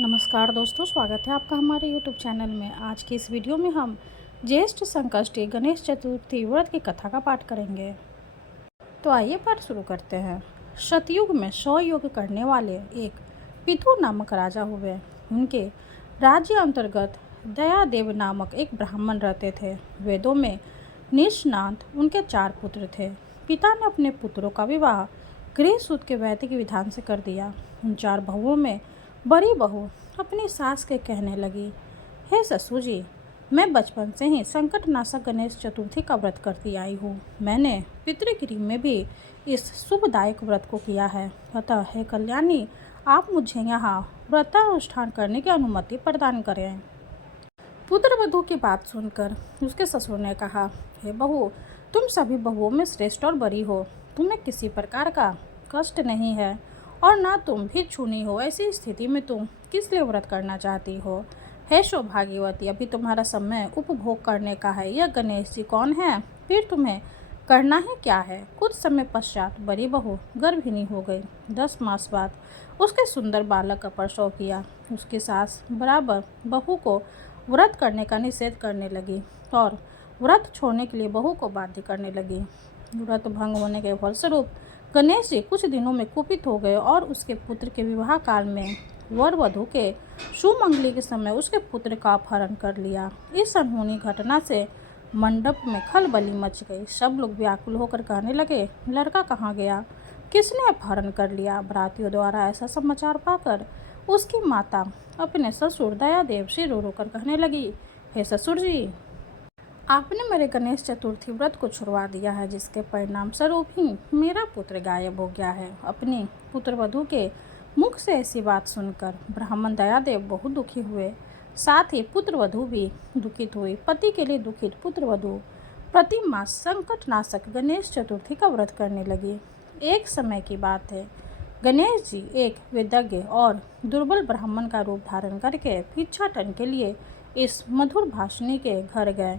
नमस्कार दोस्तों, स्वागत है आपका हमारे यूट्यूब चैनल में। आज की इस वीडियो में हम ज्येष्ठ संकष्टी गणेश चतुर्थी व्रत की कथा का पाठ करेंगे। तो आइए पाठ शुरू करते हैं। सतयुग में 100 यज्ञ करने वाले एक पितु नामक राजा हुए। उनके राज्य अंतर्गत दयादेव नामक एक ब्राह्मण रहते थे। वेदों में निष्णात उनके 4 पुत्र थे। पिता ने अपने पुत्रों का विवाह गृह सूत के वैदिक विधान से कर दिया। उन 4 बहुओं में बड़ी बहू अपनी सास के कहने लगी, हे ससुर जी, मैं बचपन से ही संकटनाशक गणेश चतुर्थी का व्रत करती आई हूँ। मैंने पितृगृह में भी इस शुभदायक व्रत को किया है। अतः हे कल्याणी, आप मुझे यहाँ व्रतानुष्ठान करने की अनुमति प्रदान करें। पुत्र वधू की बात सुनकर उसके ससुर ने कहा, हे बहू, तुम सभी बहुओं में श्रेष्ठ और बड़ी हो। तुम्हें किसी प्रकार का कष्ट नहीं है और ना तुम भी छूनी हो। ऐसी स्थिति में तुम किस लिए व्रत करना चाहती हो? हे सौभाग्यवती, अभी तुम्हारा समय उपभोग करने का है। यह गणेश जी कौन है? फिर तुम्हें करना ही क्या है? कुछ समय पश्चात बड़ी बहू गर्भिणी हो गई। 10 मास बाद उसके सुंदर बालक का प्रसव किया। उसकी सास बराबर बहू को व्रत करने का निषेध करने लगी और व्रत छोड़ने के लिए बहू को बाध्य करने लगी। व्रत भंग होने के फलस्वरूप गणेश जी कुछ दिनों में कुपित हो गए और उसके पुत्र के विवाह काल में वर वधू के सुमंगली के समय उसके पुत्र का अपहरण कर लिया। इस अनहोनी घटना से मंडप में खलबली मच गई। सब लोग व्याकुल होकर कहने लगे, लड़का कहाँ गया? किसने अपहरण कर लिया? बरातियों द्वारा ऐसा समाचार पाकर उसकी माता अपने ससुर दयादेव से रो रो कर कहने लगी, हे ससुर जी, आपने मेरे गणेश चतुर्थी व्रत को छुड़वा दिया है, जिसके परिणाम स्वरूप ही मेरा पुत्र गायब हो गया है। अपनी पुत्र वधू के मुख से ऐसी बात सुनकर ब्राह्मण दयादेव बहुत दुखी हुए। साथ ही पुत्र वधू भी दुखित हुई। पति के लिए दुखित पुत्र वधू प्रति मास संकटनाशक गणेश चतुर्थी का व्रत करने लगी। एक समय की बात है, गणेश जी एक विदग्ध और दुर्बल ब्राह्मण का रूप धारण करके भिक्षाटन के लिए इस मधुर भाषिणी के घर गए।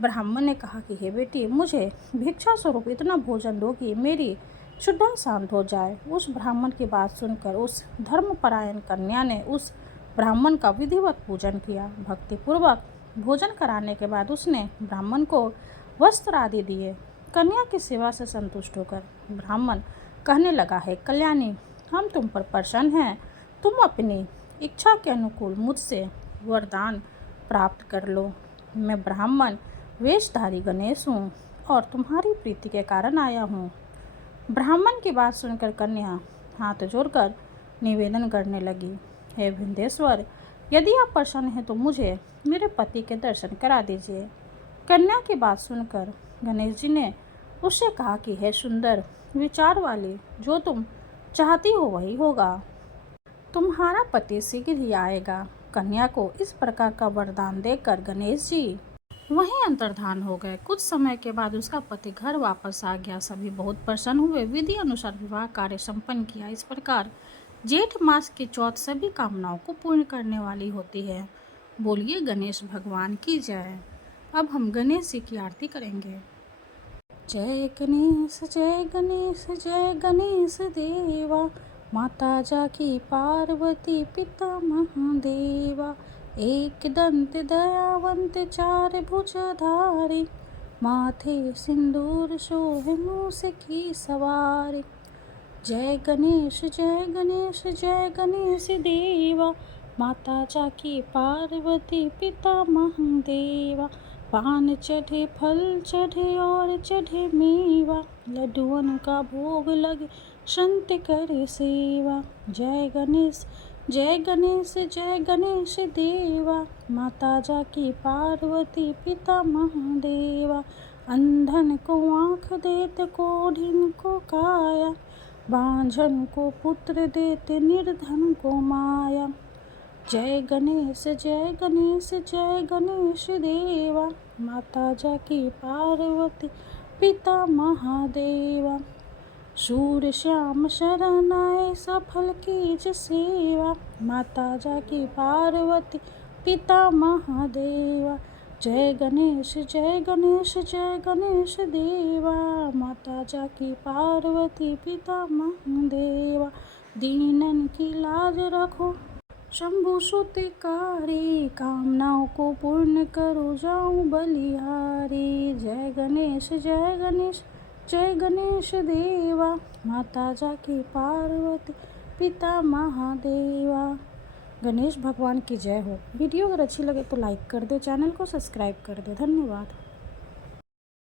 ब्राह्मण ने कहा कि हे बेटी, मुझे भिक्षा स्वरूप इतना भोजन दो कि मेरी क्षुधा शांत हो जाए। उस ब्राह्मण की बात सुनकर उस धर्मपरायण कन्या ने उस ब्राह्मण का विधिवत पूजन किया। भक्तिपूर्वक भोजन कराने के बाद उसने ब्राह्मण को वस्त्र आदि दिए। कन्या की सेवा से संतुष्ट होकर ब्राह्मण कहने लगा, है कल्याणी, हम तुम पर प्रसन्न हैं। तुम अपनी इच्छा के अनुकूल मुझसे वरदान प्राप्त कर लो। मैं ब्राह्मण वेशधारी गणेश हूँ और तुम्हारी प्रीति के कारण आया हूँ। ब्राह्मण की बात सुनकर कन्या हाथ जोड़कर निवेदन करने लगी, हे विंध्येश्वर, यदि आप प्रसन्न हैं तो मुझे मेरे पति के दर्शन करा दीजिए। कन्या की बात सुनकर गणेश जी ने उससे कहा कि हे सुंदर विचार वाली, जो तुम चाहती हो वही होगा। तुम्हारा पति शीघ्र ही आएगा। कन्या को इस प्रकार का वरदान देकर गणेश जी वहीं अंतर्धान हो गए। कुछ समय के बाद उसका पति घर वापस आ गया। सभी बहुत प्रसन्न हुए। विधि अनुसार विवाह कार्य संपन्न किया। इस प्रकार जेठ मास की चौथ सभी कामनाओं को पूर्ण करने वाली होती है। बोलिए गणेश भगवान की जय। अब हम गणेश जी की आरती करेंगे। जय गणेश जय गणेश जय गणेश देवा, माता जाकी पार्वती पिता महादेवा। एक दंत दयावंत चार भुजधारी, माथे सिंदूर शोभे मूस की सवारी। जय गणेश जय गणेश जय गणेश देवा, माता जाकी पार्वती पिता महादेवा। पान चढ़े फल चढ़े और चढ़े मेवा, लड्डुअन का भोग लगे संत करे सेवा। जय गणेश जय गणेश जय गणेश देवा, माता जाकी पार्वती पिता महादेवा। अंधन को आँख देत कोढ़िन को काया, बांझन को पुत्र देते निर्धन को माया। जय गणेश जय गणेश जय गणेश देवा, माता जाकी पार्वती पिता महादेवा। सूर्य श्याम शरण आए सफल कीज सेवा, माता जाकी पार्वती पिता महादेवा। जय गणेश जय गणेश जय गणेश देवा, माता जाकी पार्वती पिता महादेवा। दीनन की लाज रखो शंभु सुतिकारी, कामनाओं को पूर्ण करो जाऊं बलिहारी। जय गणेश जय गणेश जय गणेश देवा, माता जाकी पार्वती पिता महादेवा। गणेश भगवान की जय हो। वीडियो अगर अच्छी लगे तो लाइक कर दो, चैनल को सब्सक्राइब कर दो। धन्यवाद।